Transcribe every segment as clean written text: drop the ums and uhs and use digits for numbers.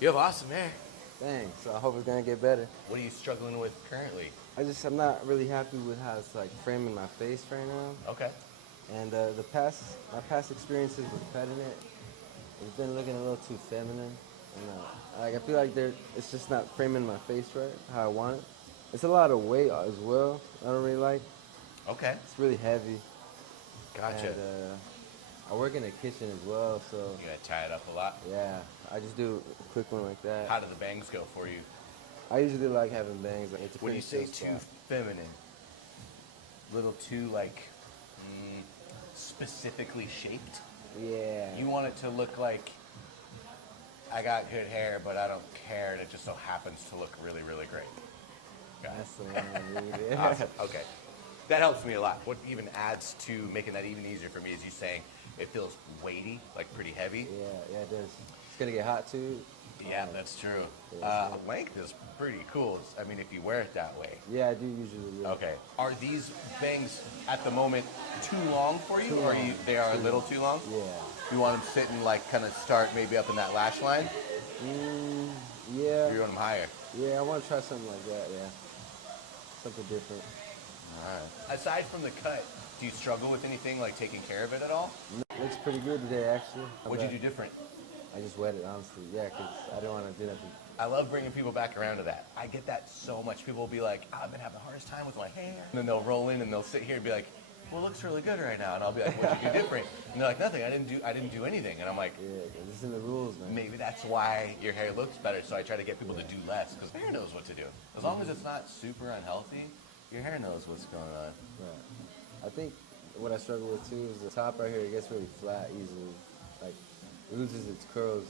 You have awesome hair. Thanks. So I hope it's gonna get better. What are you struggling with currently? I'm not really happy with how it's like framing my face right now. Okay. And my past experiences with cutting it, it's been looking a little too feminine. And like I feel like it's just not framing my face right how I want it. It's a lot of weight as well. I don't really like. Okay. It's really heavy, Gotcha. and I work in the kitchen as well. So You gotta tie it up a lot. yeah, I just do a quick one like that. How do the bangs go for you? I usually like having bangs. Like, it's a When pretty you say chill too spot. feminine, little too like specifically shaped. Yeah. You want it to look like I got good hair, but I don't care. And it just so happens to look really, really great. Got it. That's the one I need. Yeah. Awesome. Okay. That helps me a lot. What even adds to making that even easier for me is you saying it feels weighty, like pretty heavy. Yeah, it does. It's gonna get hot too. Yeah, that's true. Yeah, Length is pretty cool. I mean, if you wear it that way. Yeah, I do usually. Yeah. Okay. Are these bangs at the moment too long for you, Too or long. they are a little too long? Yeah. You want them sitting like kind of start maybe up in that lash line? Yeah. Or you want them higher? Yeah, I want to try something like that. Yeah. Something different. All right. Aside from the cut, do you struggle with anything like taking care of it at all? Looks pretty good today, actually. What'd you do different? I just wet it, honestly. Yeah, because I didn't want to do nothing. I love bringing people back around to that. I get that so much. People will be like, oh, I've been having the hardest time with my hair. And then they'll roll in and they'll sit here and be like, well, it looks really good right now. And I'll be like, what'd you do different? And they're like, nothing. I didn't do anything. And I'm like, Yeah, 'cause it's in the rules, man. maybe that's why your hair looks better. So I try to get people to do less because hair knows what to do. As long as it's not super unhealthy, your hair knows what's going on. Right. I think what I struggle with too is the top right here. It gets really flat easily. Like loses its curls.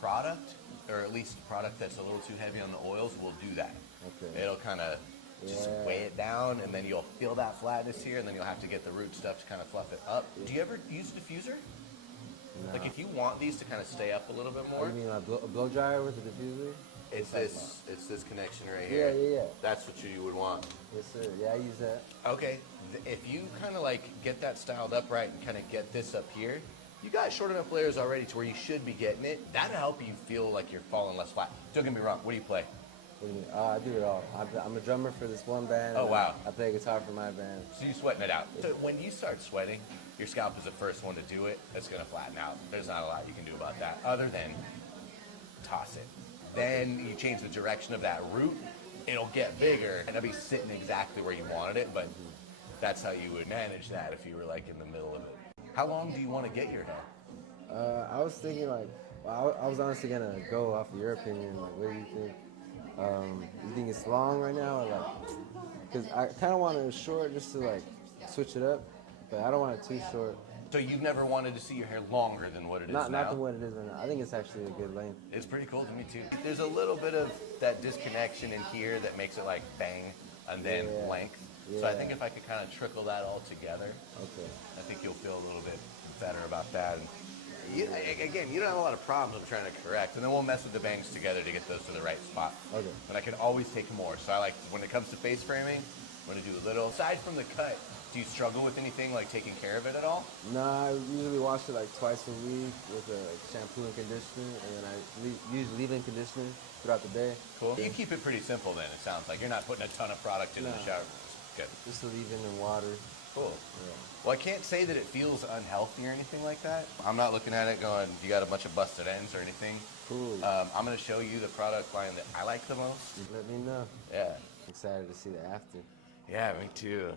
Product, or at least product that's a little too heavy on the oils, will do that. Okay. It'll kind of just Yeah. weigh it down, and then you'll feel that flatness here, and then you'll have to get the root stuff to kind of fluff it up. Do you ever use a diffuser? Nah. Like if you want these to kind of stay up a little bit Oh, more, you mean like a blow dryer with a diffuser? it's this connection right Yeah, here. yeah. That's what you would want. Yes, sir. Yeah, I use that. Okay, if you kind of like get that styled up right and kind of get this up here, you got short enough layers already to where you should be getting it. That'll help you feel like you're falling less flat. Don't get me wrong, what do you play? What do you mean? I do it all. I'm a drummer for this one band. Oh, and wow. I play guitar for my band. So you're sweating it out. So when you start sweating, your scalp is the first one to do it. It's gonna flatten out. There's not a lot you can do about that other than toss it. Then you change the direction of that root, it'll get bigger and it'll be sitting exactly where you wanted it, but that's how you would manage that if you were like in the middle of it. How long do you want to get your hair? I was thinking like, I was honestly gonna go off of your opinion. Like, what do you think? You think it's long right now, or like? Because I kind of want it short just to like switch it up, but I don't want it too short. So you've never wanted to see your hair longer than what it is Not now? than what it is right now. I think it's actually a good length. It's pretty cool to me too. There's a little bit of that disconnection in here that makes it like bang and then Yeah. length. So I Yeah. think if I could kind of trickle that all together, Okay. I think you'll feel a little bit better about that. And again, you don't have a lot of problems I'm trying to correct, and then we'll mess with the bangs together to get those to the right spot. Okay. But I can always take more. So I like, when it comes to face framing, I'm gonna do a little. Aside from the cut, do you struggle with anything like taking care of it at all? Nah, I usually wash it like twice a week with a shampoo and conditioner, and then I use leave-in conditioner throughout the day. Cool. You keep it pretty simple then, it sounds like. You're not putting a ton of product into the No. shower. Good. Just to leave in water. Cool. Yeah. Well, I can't say that it feels unhealthy or anything like that. I'm not looking at it going, you got a bunch of busted ends or anything. Cool. I'm going to show you the product line that I like the most. Let me know. Yeah. Excited to see the after. Yeah, me too.